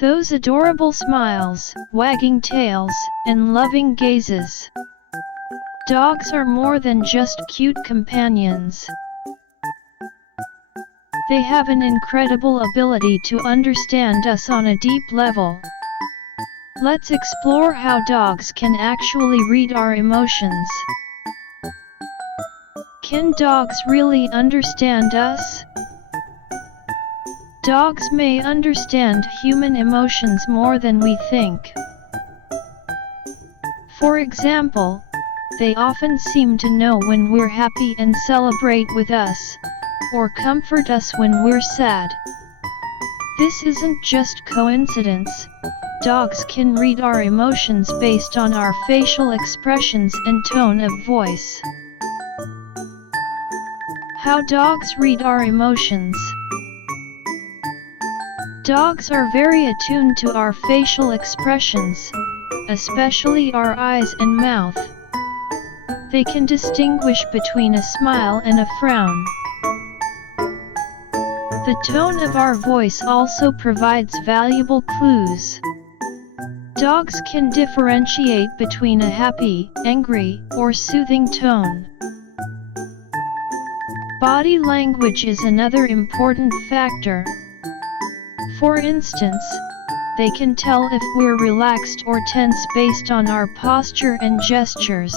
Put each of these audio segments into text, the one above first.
Those adorable smiles, wagging tails, and loving gazes. Dogs are more than just cute companions. They have an incredible ability to understand us on a deep level. Let's explore how dogs can actually read our emotions. Can dogs really understand us? Dogs may understand human emotions more than we think. For example, they often seem to know when we're happy and celebrate with us, or comfort us when we're sad. This isn't just coincidence. Dogs can read our emotions based on our facial expressions and tone of voice. How dogs read our emotions. Dogs are very attuned to our facial expressions, especially our eyes and mouth. They can distinguish between a smile and a frown. The tone of our voice also provides valuable clues. Dogs can differentiate between a happy, angry, or soothing tone. Body language is another important factor. For instance, they can tell if we're relaxed or tense based on our posture and gestures.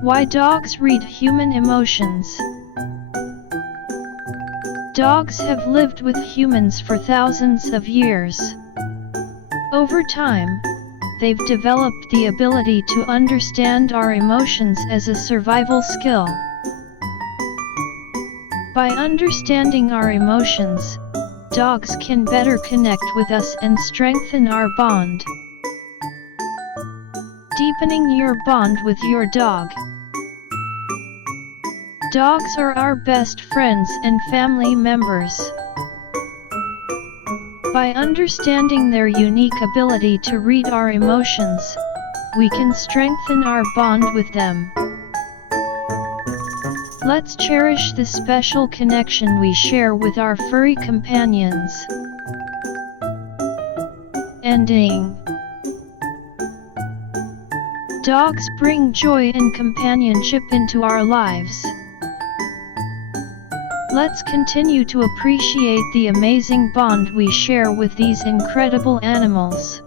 Why dogs read human emotions? Dogs have lived with humans for thousands of years. Over time, they've developed the ability to understand our emotions as a survival skill. By understanding our emotions, dogs can better connect with us and strengthen our bond. Deepening your bond with your dog. Dogs are our best friends and family members. By understanding their unique ability to read our emotions, we can strengthen our bond with them. Let's cherish the special connection we share with our furry companions. Ending. Dogs bring joy and companionship into our lives. Let's continue to appreciate the amazing bond we share with these incredible animals.